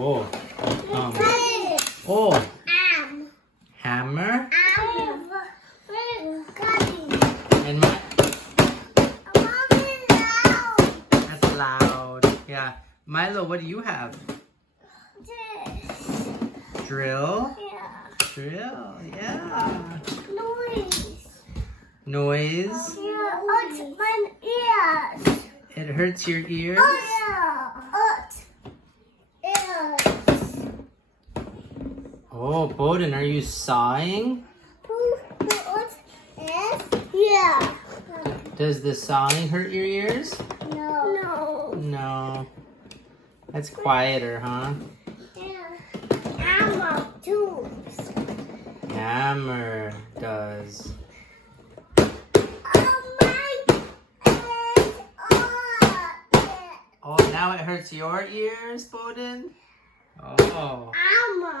Oh. Oh. Hammer. And what? That's loud. Yeah. Milo, what do you have? Drill. Drill. Yeah. Noise. My ears. It hurts your ears. Oh, Boden, are you sawing? Yeah. Does the sawing hurt your ears? No. No. That's quieter, huh? Hammer too. Hammer does. Oh, now it hurts your ears, Boden? Oh. Hammer.